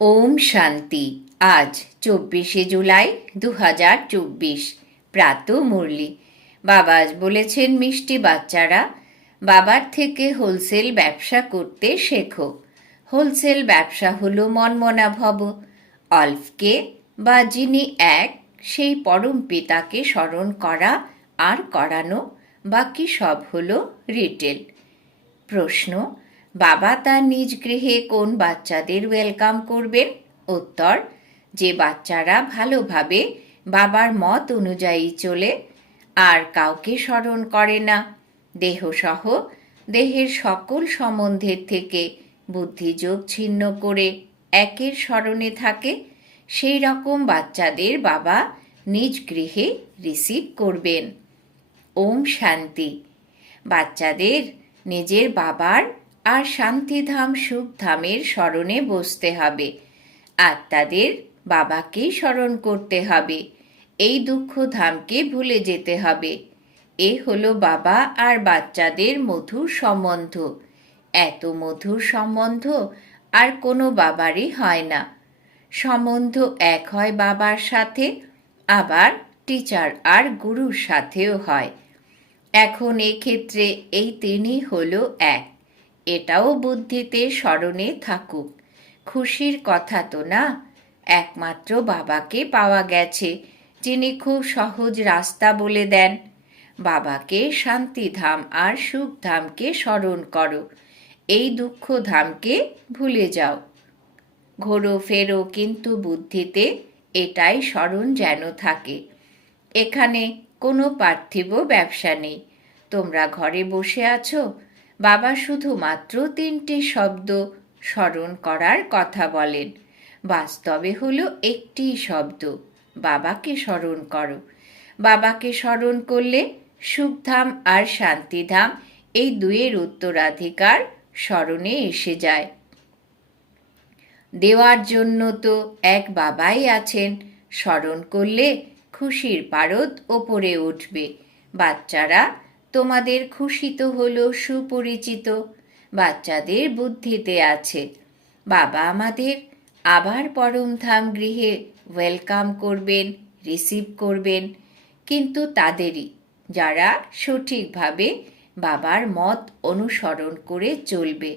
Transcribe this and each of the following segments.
ওম শান্তি। আজ চব্বিশে জুলাই দু হাজার চব্বিশ। প্রাত মুরলি। বাবা আজ বলেছেন, মিষ্টি বাচ্চারা, বাবার থেকে হোলসেল ব্যবসা করতে শেখো। হোলসেল ব্যবসা হলো মনমনা ভব। অল্পকে বা যিনি এক, সেই পরম পিতাকে স্মরণ করা আর করানো, বাকি সব হলো রিটেল। প্রশ্ন বাবা তার নিজ গৃহে কোন বাচ্চাদের ওয়েলকাম করবেন? উত্তর, যে বাচ্চারা ভালোভাবে বাবার মত অনুযায়ী চলে, আর কাউকে স্মরণ করে না। দেহসহ দেহের সকল সম্বন্ধের থেকে বুদ্ধিযোগ ছিন্ন করে একের স্মরণে থাকে, সেই রকম বাচ্চাদের বাবা নিজ গৃহে রিসিভ করবেন। ওম শান্তি। বাচ্চাদের নিজের বাবার আর শান্তিধাম সুখধামের স্মরণে বসতে হবে। আত্মাদের বাবাকেই স্মরণ করতে হবে। এই দুঃখ ধামকে ভুলে যেতে হবে। এ হলো বাবা আর বাচ্চাদের মধুর সম্বন্ধ। এত মধুর সম্বন্ধ আর কোনো বাবারই হয় না। সম্বন্ধ এক হয় বাবার সাথে, আবার টিচার আর গুরুর সাথেও হয়। এখন ক্ষেত্রে এই তিনি হলো এক। এটাও বুদ্ধিতে স্মরণে থাকুক। খুশির কথা তো না, একমাত্র বাবাকে পাওয়া গেছে, যিনি খুব সহজ রাস্তা বলে দেন। বাবাকে শান্তিধাম আর সুখধামকে স্মরণ করো, এই দুঃখধামকে ভুলে যাও। ঘোরো ফেরো কিন্তু বুদ্ধিতে, এটাই স্মরণ যেন থাকে। এখানে কোনো পার্থিব ব্যবসা নেই। তোমরা ঘরে বসে আছো বাবা শুধুমাত্র তিনটি শব্দ স্মরণ করার কথা বলেন। বাস্তবে হলো একটি শব্দ, বাবাকে স্মরণ করো। বাবাকে স্মরণ করলে সুখধাম আর শান্তিধাম এই দুয়ের উত্তরাধিকার স্মরণে এসে যায়। দেওয়ার জন্য তো এক বাবাই আছেন, স্মরণ করলে খুশির পারদ ওপরে উঠবে। বাচ্চারা তোমাদের খুশি তো হলো, সুপরিচিত। বাচ্চাদের বুদ্ধিতে আছে। বাবা আমাদের আবার পরমধাম গৃহে ওয়েলকাম করবেন, রিসিভ করবেন। কিন্তু তাদেরই, যারা সঠিকভাবে বাবার মত অনুসরণ করে চলবে,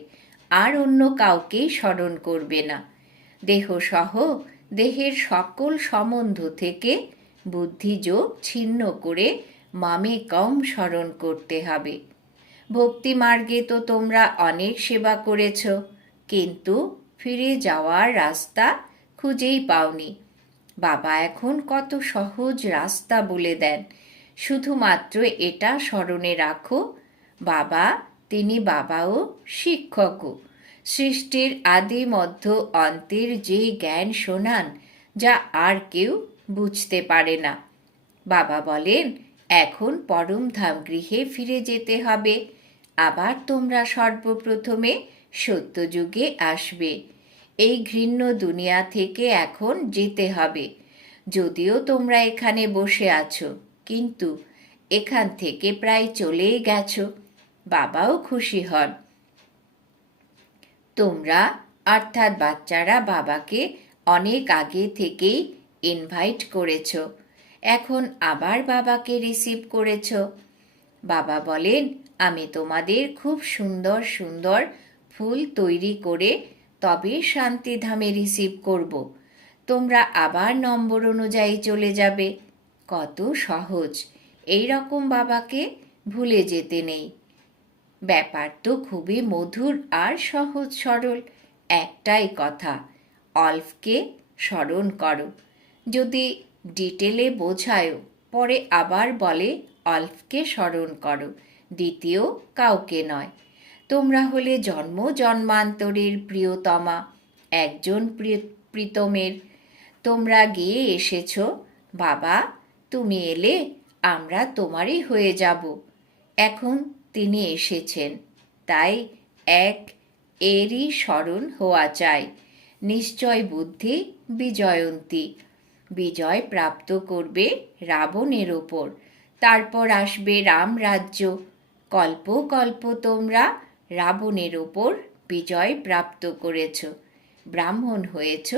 আর অন্য কাউকেই স্মরণ করবে না। দেহসহ দেহের সকল সম্বন্ধ থেকে বুদ্ধিযোগ ছিন্ন করে মামে কম স্মরণ করতে হবে। ভক্তি মার্গে তো তোমরা অনেক সেবা করেছ, কিন্তু ফিরে যাওয়ার রাস্তা খুঁজেই পাওনি। বাবা এখন কত সহজ রাস্তা বলে দেন। শুধুমাত্র এটা স্মরণে রাখো, বাবা তিনি বাবাও শিক্ষকও। সৃষ্টির আদি মধ্য অন্তের যে জ্ঞান শোনান, যা আর কেউ বুঝতে পারে না। বাবা বলেন এখন পরম ধাম গৃহে ফিরে যেতে হবে। আবার তোমরা সর্বপ্রথমে সত্যযুগে আসবে। এই ঘৃণ্য দুনিয়া থেকে এখন যেতে হবে। যদিও তোমরা এখানে বসে আছো, কিন্তু এখান থেকে প্রায় চলেই গেছো। বাবাও খুশি হন। তোমরা, অর্থাৎ বাচ্চারা বাবাকে অনেক আগে থেকেই ইনভাইট করেছ। এখন আবার বাবাকে রিসিভ করেছ। বাবা বলেন, আমি তোমাদের খুব সুন্দর সুন্দর ফুল তৈরি করে তবে শান্তিধামে রিসিভ করব। তোমরা আবার নম্বর অনুযায়ী চলে যাবে। কত সহজ। এই রকম বাবাকে ভুলে যেতে নেই। ব্যাপার তো খুবই মধুর আর সহজ সরল। একটাই কথা অল্পকে স্মরণ করো। যদি ডিটেলে বোঝায়ও পরে আবার বলে অল্পকে স্মরণ করো, দ্বিতীয় কাউকে নয়। তোমরা হলে জন্ম জন্মান্তরের প্রিয়তমা, একজন প্রীতমের। তোমরা গিয়ে এসেছ, বাবা, তুমি এলে আমরা তোমারই হয়ে যাব। এখন তিনি এসেছেন, তাই এক এরই স্মরণ হওয়া চাই। নিশ্চয় বুদ্ধি বিজয়ন্তী বিজয় প্রাপ্ত করবে রাবণের ওপর। তারপর আসবে রাম রাজ্য। কল্প কল্প তোমরা রাবণের ওপর বিজয় প্রাপ্ত করেছ। ব্রাহ্মণ হয়েছ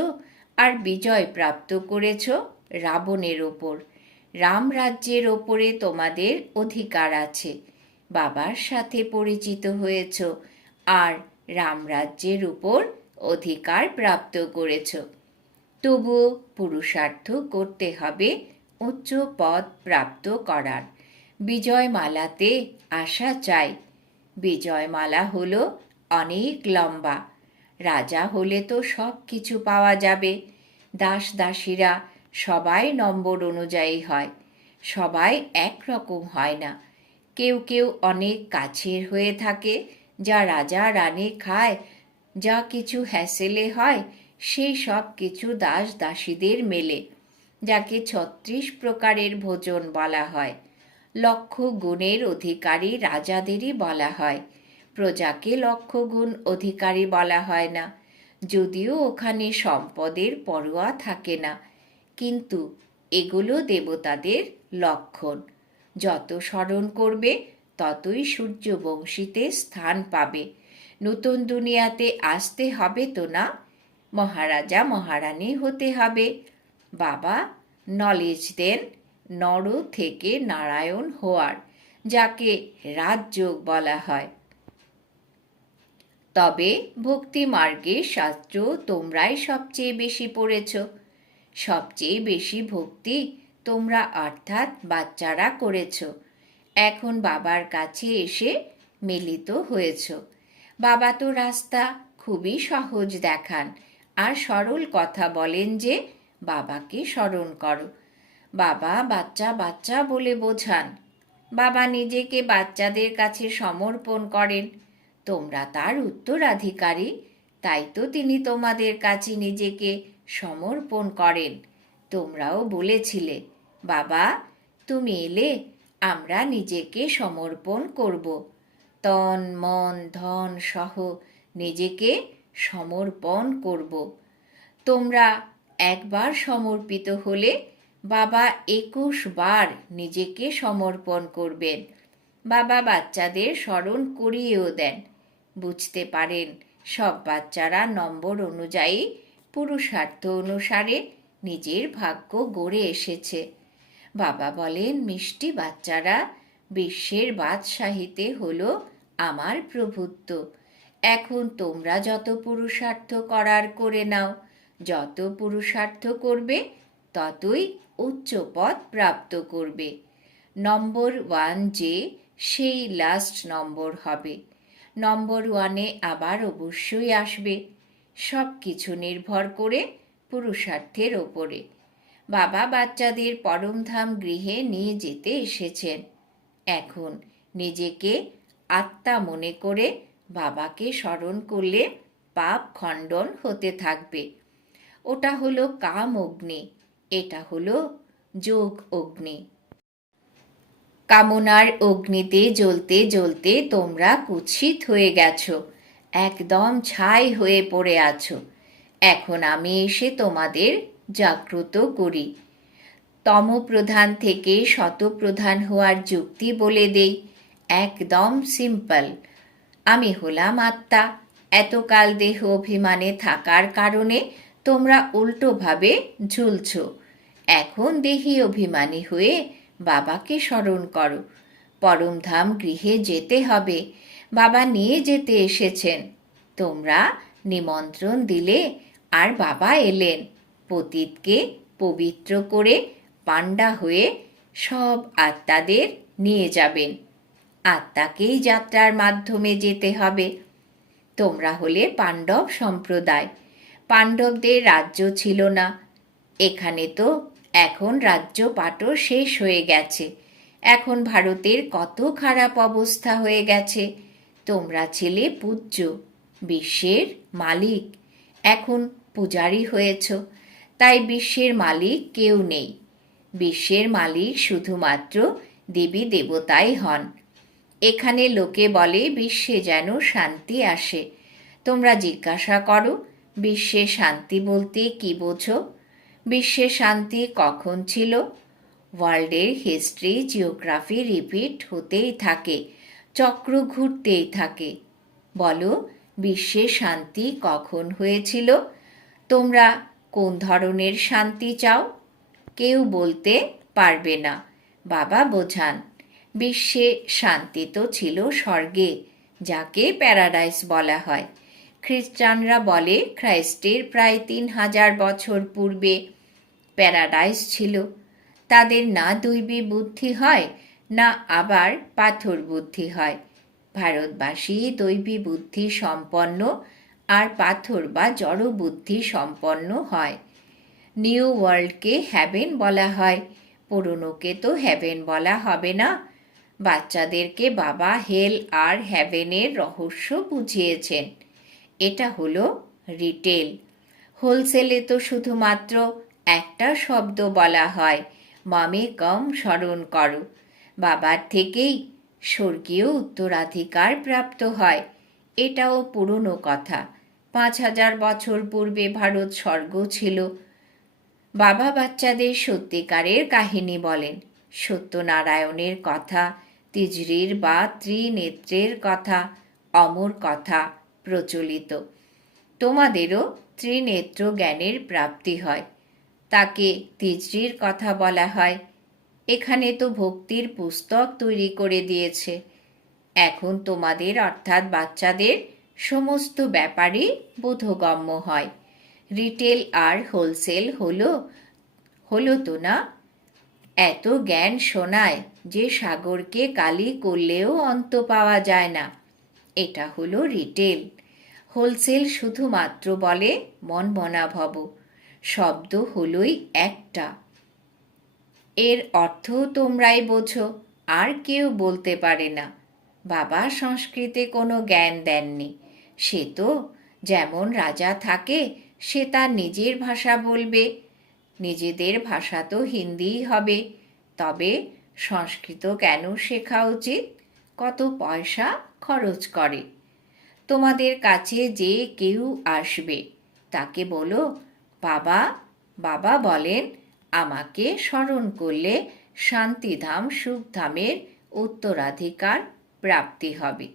আর বিজয় প্রাপ্ত করেছ রাবণের ওপর। রাম রাজ্যের ওপরে তোমাদের অধিকার আছে। বাবার সাথে পরিচিত হয়েছ আর রাম রাজ্যের উপর অধিকার প্রাপ্ত করেছ। তবুও পুরুষার্থ করতে হবে উচ্চ পদ প্রাপ্ত করার। বিজয়মালাতে আসা চাই। বিজয়মালা হল অনেক লম্বা। রাজা হলে তো সব কিছু পাওয়া যাবে। দাস দাসীরা সবাই নম্বর অনুযায়ী হয়। সবাই একরকম হয় না। কেউ কেউ অনেক কাছের হয়ে থাকে। যা রাজা রানী খায়, যা কিছু হ্যাসেলে হয় সেই সব কিছু দাস দাসীদের মেলে, যাকে ছত্রিশ প্রকারের ভোজন বলা হয়। লক্ষ গুণের অধিকারী রাজাদেরই বলা হয়। প্রজাকে লক্ষ গুণ অধিকারী বলা হয় না। যদিও ওখানে সম্পদের পরোয়া থাকে না, কিন্তু এগুলো দেবতাদের লক্ষণ। যত স্মরণ করবে, ততই সূর্যবংশীতে স্থান পাবে। নতুন দুনিয়াতে আসতে হবে তো না? মহারাজা, মহারানী হতে হবে। বাবা নলেজ দেন নর থেকে নারায়ণ হওয়ার, যাকে রাজযোগ বলা হয়। তবে ভক্তি মার্গে শাস্ত্র তোমরাই সবচেয়ে বেশি পড়েছ। সবচেয়ে বেশি ভক্তি তোমরা অর্থাৎ বাচ্চারা করেছ। এখন বাবার কাছে এসে মিলিত হয়েছ। বাবা তো রাস্তা খুবই সহজ দেখান। আর সরল কথা বলেন যে, বাবাকে স্মরণ করো। বাবা, বাচ্চা বাচ্চা বলে বোঝান। বাবা নিজেকে বাচ্চাদের কাছে সমর্পণ করেন। তোমরা তার উত্তরাধিকারী, তাই তো তিনি তোমাদের কাছে নিজেকে সমর্পণ করেন। তোমরাও বলেছিলে, বাবা, তুমি এলে আমরা নিজেকে সমর্পণ করব। তন, মন, ধন সহ নিজেকে সমর্পণ করব। তোমরা একবার সমর্পিত হলে বাবা একুশ বার নিজেকে সমর্পণ করবেন। বাবা বাচ্চাদের স্মরণ করিয়েও দেন। বুঝতে পারেন, সব বাচ্চারা নম্বর অনুযায়ী পুরুষার্থ অনুসারে নিজের ভাগ্য গড়ে এসেছে। বাবা বলেন, মিষ্টি বাচ্চারা, বিশ্বের বাদশাহিতে হলো আমার প্রভুত্ব। এখন তোমরা যত পুরুষার্থ করার করে নাও, যত পুরুষার্থ করবে, ততই উচ্চ পদ প্রাপ্ত করবে। নম্বর ওয়ান যে, সেই লাস্ট নম্বর হবে। নম্বর ওয়ানে আবার অবশ্যই আসবে। সব কিছু নির্ভর করে পুরুষার্থের ওপরে। বাবা বাচ্চাদের পরমধাম গৃহে নিয়ে যেতে এসেছেন। এখন নিজেকে আত্মা মনে করে বাবাকে স্মরণ করলে পাপ খণ্ডন হতে থাকবে। ওটা হলো কাম অগ্নি, এটা হলো যোগ অগ্নি। কামনার অগ্নিতে জ্বলতে জ্বলতে তোমরা কুৎসিত হয়ে গেছো, একদম ছাই হয়ে পড়ে আছো। এখন আমি এসে তোমাদের জাগ্রত করি। তমপ্রধান থেকে শতপ্রধান হওয়ার যুক্তি বলে দেই, একদম সিম্পল। আমি হলাম আত্মা। এতকাল দেহ অভিমানে থাকার কারণে তোমরা উল্টোভাবে ঝুলছ। এখন দেহি অভিমানী হয়ে বাবাকে স্মরণ করো। পরমধাম গৃহে যেতে হবে। বাবা নিয়ে যেতে এসেছেন। তোমরা নিমন্ত্রণ দিলে আর বাবা এলেন। পতীতকে পবিত্র করে পাণ্ডা হয়ে সব আত্মাদের নিয়ে যাবেন। আত্মাকেই যাত্রার মাধ্যমে যেতে হবে। তোমরা হলে পাণ্ডব সম্প্রদায়। পাণ্ডবদের রাজ্য ছিল না। এখানে তো এখন রাজ্যপাটও শেষ হয়ে গেছে। এখন ভারতের কত খারাপ অবস্থা হয়ে গেছে। তোমরা ছেলে পূজ্য, বিশ্বের মালিক। এখন পূজারি হয়েছ। তাই বিশ্বের মালিক কেউ নেই। বিশ্বের মালিক শুধুমাত্র দেবী দেবতাই হন। এখানে লোকে বলে, বিশ্বে যেন শান্তি আসে। তোমরা জিজ্ঞাসা করো, বিশ্বে শান্তি বলতে কি বোঝো? বিশ্বে শান্তি কখন ছিল? ওয়ার্ল্ডের হিস্ট্রি, জিওগ্রাফি রিপিট হতেই থাকে, চক্র ঘুরতেই থাকে। বলো, বিশ্বে শান্তি কখন হয়েছিল? তোমরা, কোন ধরনের শান্তি চাও? কেউ বলতে পারবে না। বাবা বোঝান বিশ্বে শান্তি তো ছিল স্বর্গে, যাকে প্যারাডাইস বলা হয়। খ্রিস্টানরা বলে, খ্রাইস্টের প্রায় তিন হাজার বছর পূর্বে প্যারাডাইস ছিল। তাদের না দৈবী বুদ্ধি হয়, না আবার পাথর বুদ্ধি হয়। ভারতবাসী দৈবী বুদ্ধি সম্পন্ন আর পাথর বা জড় বুদ্ধি সম্পন্ন হয়। নিউ ওয়ার্ল্ডকে হ্যাভেন বলা হয়, পুরনোকে তো হ্যাভেন বলা হবে না। বাচ্চাদেরকে বাবা হেল আর হ্যাভেনের রহস্য বুঝিয়েছেন। এটা হলো রিটেল। হোলসেলে তো শুধুমাত্র একটা শব্দ বলা হয়, মামে কম স্মরণ করো। বাবার থেকেই স্বর্গীয় উত্তরাধিকার প্রাপ্ত হয়। এটাও পুরনো কথা। পাঁচ হাজার বছর পূর্বে ভারত স্বর্গ ছিল। বাবা বাচ্চাদের সত্যিকারের কাহিনী বলেন। সত্যনারায়ণের কথা তিজরির বা ত্রিনেত্রের কথা, অমর কথা প্রচলিত। তোমাদেরও ত্রিনেত্র জ্ঞানের প্রাপ্তি হয়। তাকে তিজরির কথা বলা হয়। এখানে তো ভক্তির পুস্তক তৈরি করে দিয়েছে। এখন তোমাদের অর্থাৎ বাচ্চাদের সমস্ত ব্যাপারই বোধগম্য হয়। রিটেল আর হোলসেল হলো হলো তো না? এত জ্ঞান শোনায় যে সাগরকে কালি করলেও অন্ত পাওয়া যায় না। এটা হলো রিটেল। হোলসেল শুধুমাত্র বলে মন মনা ভব শব্দ হলোই একটা। এর অর্থ তোমরাই বোঝো, আর কেউ বলতে পারে না। বাবা সংস্কৃতে কোনো জ্ঞান দেননি। সে তো যেমন রাজা থাকে, সে তার নিজের ভাষা বলবে নিজেদের ভাষা তো হিন্দিই হবে। তবে সংস্কৃত কেন শেখা উচিত? কত পয়সা খরচ করে? তোমাদের কাছে যে কেউ আসবে, তাকে বলো, বাবা বাবা বলেন, আমাকে স্মরণ করলে শান্তিধাম সুখধামের উত্তরাধিকার প্রাপ্তি হবে।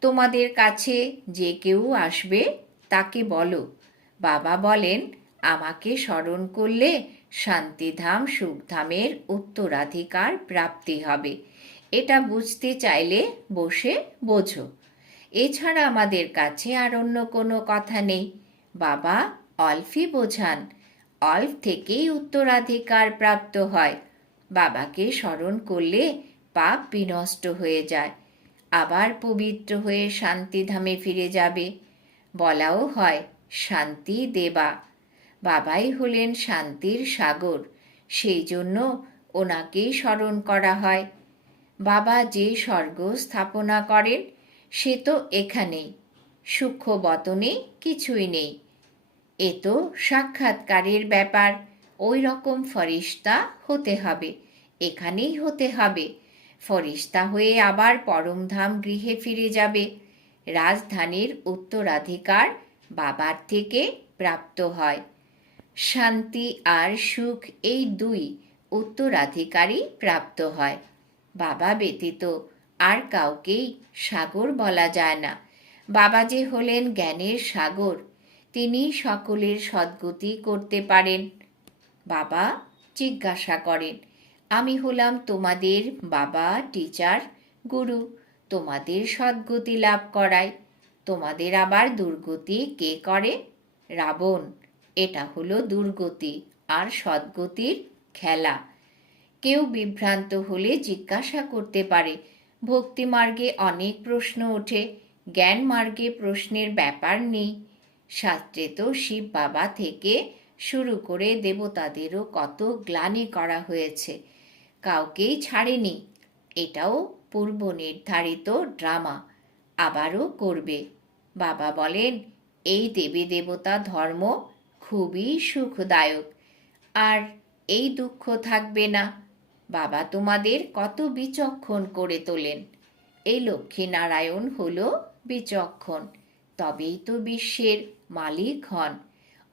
তোমাদের কাছে যে কেউ আসবে, তাকে বলো, বাবা বলেন আমাকে স্মরণ করলে শান্তিধাম সুখধামের উত্তরাধিকার প্রাপ্তি হবে। এটা বুঝতে চাইলে বসে বোঝো। এছাড়া আমাদের কাছে আর অন্য কোনো কথা নেই। বাবা অল্ফই বোঝান অল্প থেকেই উত্তরাধিকার প্রাপ্ত হয়। বাবাকে স্মরণ করলে পাপ বিনষ্ট হয়ে যায়। আবার পবিত্র হয়ে শান্তিধামে ফিরে যাবে। বলাও হয়, শান্তি দেবা। বাবাই হলেন শান্তির সাগর সেই জন্য ওনাকেই স্মরণ করা হয়। বাবা যে স্বর্গ স্থাপনা করেন, সে তো এখানেই সূক্ষ্ম বতনে কিছুই নেই। এ তো সাক্ষাৎকারের ব্যাপার, ওই রকম ফরিস্তা হতে হবে, এখানেই হতে হবে। ফরিস্তা হয়ে আবার পরমধাম গৃহে ফিরে যাবে, রাজধানীর উত্তরাধিকার বাবার থেকে প্রাপ্ত হয়। শান্তি আর সুখ এই দুই উত্তরাধিকারী প্রাপ্ত হয়। বাবা ব্যতীত আর কাউকেই সাগর বলা যায় না। বাবা যে হলেন জ্ঞানের সাগর, তিনি সকলের সদ্গতি করতে পারেন। বাবা জিজ্ঞাসা করেন, আমি হলাম তোমাদের বাবা, টিচার, গুরু। তোমাদের সদ্গতি লাভ করায় তোমাদের আবার দুর্গতি কে করে? রাবণ। এটা হলো দুর্গতি আর সদ্গতির খেলা। কেউ বিভ্রান্ত হলে জিজ্ঞাসা করতে পারে, ভক্তি মার্গে অনেক প্রশ্ন ওঠে, জ্ঞান মার্গে প্রশ্নের ব্যাপার নেই। শাস্ত্রে তো শিব বাবা থেকে শুরু করে দেবতাদেরও কত গ্লানি করা হয়েছে, কাউকেই ছাড়েনি। এটাও পূর্ব নির্ধারিত ড্রামা, আবারও করবে। বাবা বলেন, এই দেবী দেবতা ধর্ম খুবই সুখদায়ক। আর এই দুঃখ থাকবে না। বাবা তোমাদের কত বিচক্ষণ করে তোলেন। এই লক্ষ্মীনারায়ণ হল বিচক্ষণ। তবেই তো বিশ্বের মালিক হন।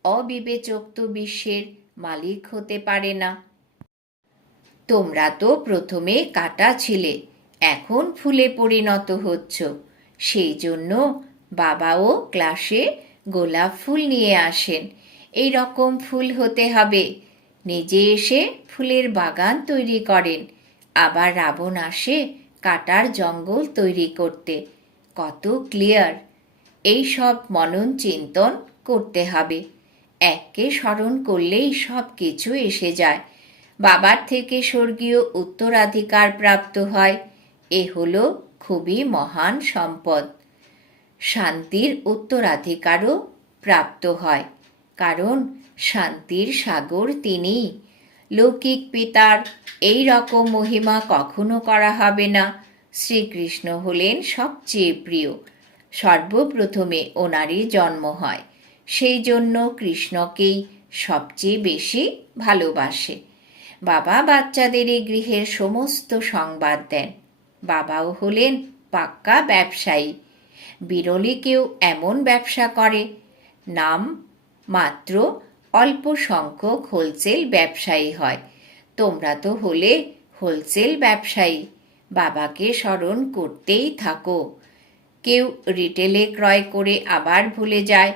অবিবেচক তো বিশ্বের মালিক হতে পারে না। তোমরা তো প্রথমে কাটা ছিলে, এখন ফুলে পরিণত হচ্ছ। সেই জন্য বাবাও ক্লাসে গোলাপ ফুল নিয়ে আসেন। এই রকম ফুল হতে হবে। নিজে এসে ফুলের বাগান তৈরি করেন। আবার রাবণ আসে কাটার জঙ্গল তৈরি করতে। কত ক্লিয়ার এই সব মনন চিন্তন করতে হবে। এককে স্মরণ করলেই সব কিছু এসে যায়। বাবার থেকে স্বর্গীয় উত্তরাধিকার প্রাপ্ত হয়। এ হল খুবই মহান সম্পদ। শান্তির উত্তরাধিকারও প্রাপ্ত হয়। কারণ শান্তির সাগর তিনি লৌকিক পিতার এই রকম মহিমা কখনো করা হবে না। শ্রীকৃষ্ণ হলেন সবচেয়ে প্রিয়। সর্বপ্রথমে ওনারই জন্ম হয়। সেই জন্য কৃষ্ণকেই সবচেয়ে বেশি ভালোবাসে। বাবা বাচ্চাদের এই গৃহের সমস্ত সংবাদ দেন। বাবাও হলেন পাক্কা ব্যবসায়ী। বিরলে কেউ এমন ব্যবসা করে। নাম মাত্র অল্প সংখ্যক হোলসেল ব্যবসায়ী হয়। তোমরা তো হলে হোলসেল ব্যবসায়ী। বাবাকে স্মরণ করতেই থাকো। কেউ রিটেলে ক্রয় করে আবার ভুলে যায়।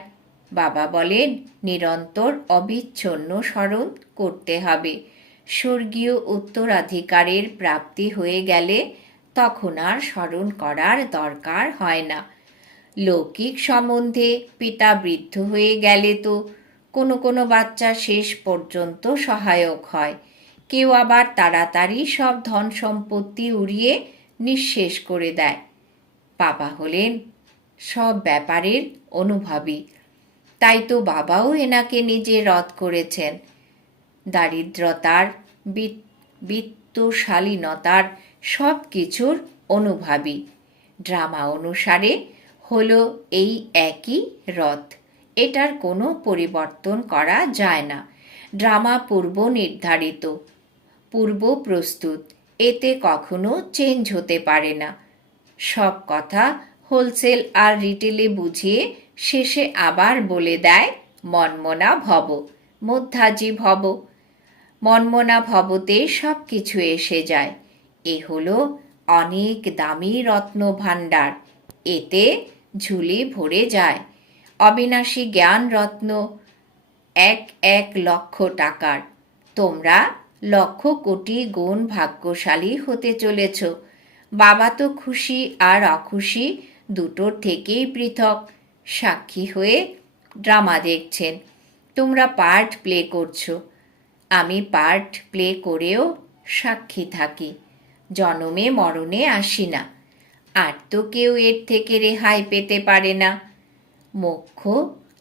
বাবা বলেন, নিরন্তর অবিচ্ছন্ন স্মরণ করতে হবে। স্বর্গীয় উত্তরাধিকারের প্রাপ্তি হয়ে গেলে তখন আর স্মরণ করার দরকার হয় না। লৌকিক সম্বন্ধে পিতা বৃদ্ধ হয়ে গেলে তো কোনো কোনো বাচ্চা শেষ পর্যন্ত সহায়ক হয়। কেউ আবার তাড়াতাড়ি সব ধন সম্পত্তি উড়িয়ে নিঃশেষ করে দেয়। বাবা হলেন সব ব্যাপারের অনুভবী। তাই তো বাবাও এনাকে নিজে রদ করেছেন। দারিদ্রতার বিত্তশালীনতার সব কিছুর অনুভাবী। ড্রামা অনুসারে হলো এই একই রথ। এটার কোনো পরিবর্তন করা যায় না। ড্রামা পূর্ব নির্ধারিত, পূর্ব প্রস্তুত, এতে কখনো চেঞ্জ হতে পারে না। সব কথা হোলসেল আর রিটেলে বুঝিয়ে শেষে আবার বলে দেয় মনমনা ভব মধ্যাজি ভব। মনমনা ভবতে সব কিছু এসে যায়। এ হলো অনেক দামি রত্ন ভাণ্ডার এতে ঝুলি ভরে যায়। অবিনাশী জ্ঞান রত্ন এক এক লক্ষ টাকার। তোমরা লক্ষ কোটি গুণ ভাগ্যশালী হতে চলেছ। বাবা তো খুশি আর অখুশি দুটোর থেকেই পৃথক। সাক্ষী হয়ে ড্রামা দেখছেন। তোমরা পার্ট প্লে করছ। আমি পার্ট প্লে করেও সাক্ষী থাকি। জনমে মরণে আসি না আর তো কেউ এর থেকে রেহাই পেতে পারে না। মোক্ষ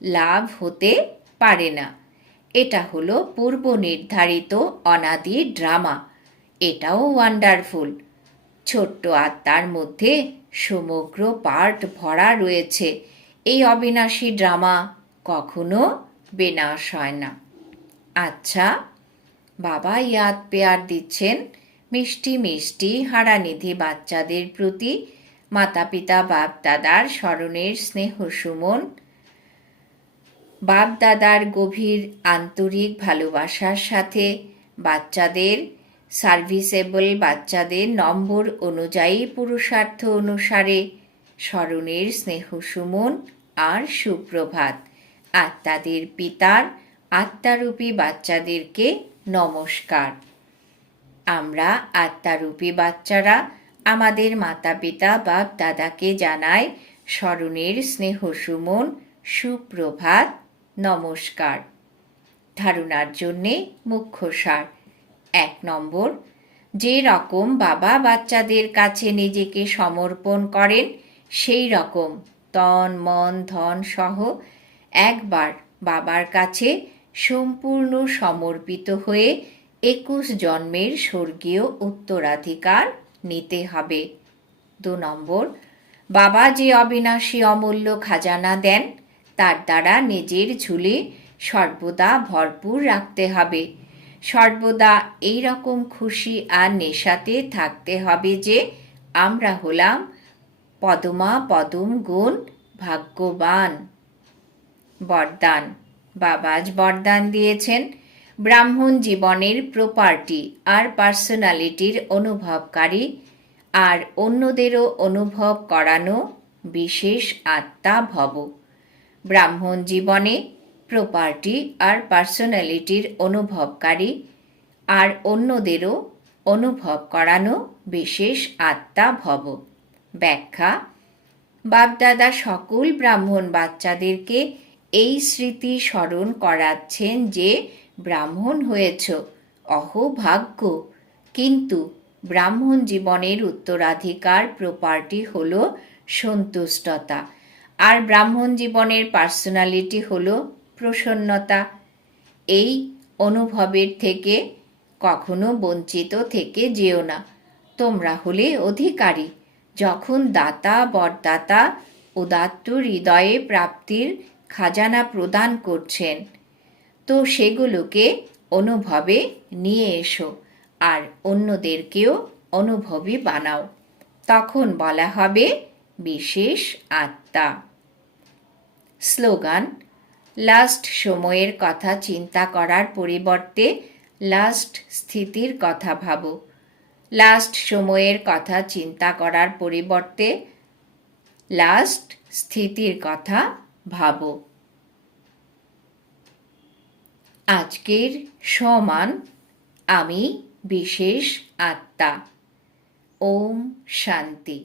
লাভ হতে পারে না। এটা হলো পূর্ব নির্ধারিত অনাদি ড্রামা। এটাও ওয়ান্ডারফুল ছোট্ট আত্মার মধ্যে সমগ্র পার্ট ভরা রয়েছে। এই অবিনাশী ড্রামা কখনো বিনাশ হয় না। আচ্ছা বাবা ইয়াদ পেয়ার দিচ্ছেন মিষ্টি মিষ্টি হারানিধি বাচ্চাদের প্রতি মাতা পিতা বাপ দাদার স্মরণের স্নেহ সুমন। বাপ দাদার গভীর আন্তরিক ভালোবাসার সাথে বাচ্চাদের সার্ভিসেবল বাচ্চাদের নম্বর অনুযায়ী পুরুষার্থ অনুসারে স্মরণের স্নেহ সুমন আর সুপ্রভাত। আত্মাদের পিতার আত্মারূপী বাচ্চাদেরকে নমস্কার। আমরা আত্মারূপী বাচ্চারা আমাদের মাতা পিতা বাপ দাদাকে জানাই স্মরণের স্নেহ সুমন, সুপ্রভাত, নমস্কার। ধারণার জন্যে মুখ্য সার। এক নম্বর, যে রকম বাবা বাচ্চাদের কাছে নিজেকে সমর্পণ করেন, সেই রকম তন, মন, ধন সহ একবার বাবার কাছে সম্পূর্ণ সমর্পিত হয়ে একুশ জন্মের স্বর্গীয় উত্তরাধিকার নিতে হবে। দু নম্বর, বাবা যে অবিনাশী অমূল্য খাজানা দেন, তার দ্বারা নিজের ঝুলি সর্বদা ভরপুর রাখতে হবে। সর্বদা এই রকম খুশি আর নেশাতে থাকতে হবে যে, আমরা হলাম পদমা পদম গুণ ভাগ্যবান। বরদান বাবাজ বরদান দিয়েছেন। ব্রাহ্মণ জীবনের প্রপার্টি আর পার্সোনালিটির অনুভবকারী আর অন্যদেরও অনুভব করানো বিশেষ আত্মা ভব। ব্রাহ্মণ জীবনে প্রপার্টি আর পার্সোনালিটির অনুভবকারী আর অন্যদেরও অনুভব করানো বিশেষ আত্মা ভব। ব্যাখ্যা, বাপদাদা সকল ব্রাহ্মণ বাচ্চাদেরকে এই স্মৃতি স্মরণ করাচ্ছেন যে ব্রাহ্মণ হয়েছ। অহোভাগ্য কিন্তু ব্রাহ্মণ জীবনের উত্তরাধিকার প্রপার্টি হল সন্তুষ্টতা। আর ব্রাহ্মণ জীবনের পার্সোনালিটি হল প্রসন্নতা। এই অনুভবের থেকে কখনো বঞ্চিত থেকে যেও না। তোমরা হলে অধিকারী। যখন দাতা, বরদাতা উদাত্ত হৃদয়ে প্রাপ্তির খাজানা প্রদান করছেন তো সেগুলোকে অনুভবে নিয়ে এসো, আর অন্যদেরকেও অনুভবী বানাও। তখন বলা হবে, বিশেষ আত্মা। স্লোগান, লাস্ট সময়ের কথা চিন্তা করার পরিবর্তে লাস্ট স্থিতির কথা ভাবো। লাস্ট সময়ের কথা চিন্তা করার পরিবর্তে লাস্ট স্থিতির কথা ভাবো। আজকের সমান আমি বিশেষ আত্মা। ওম শান্তি।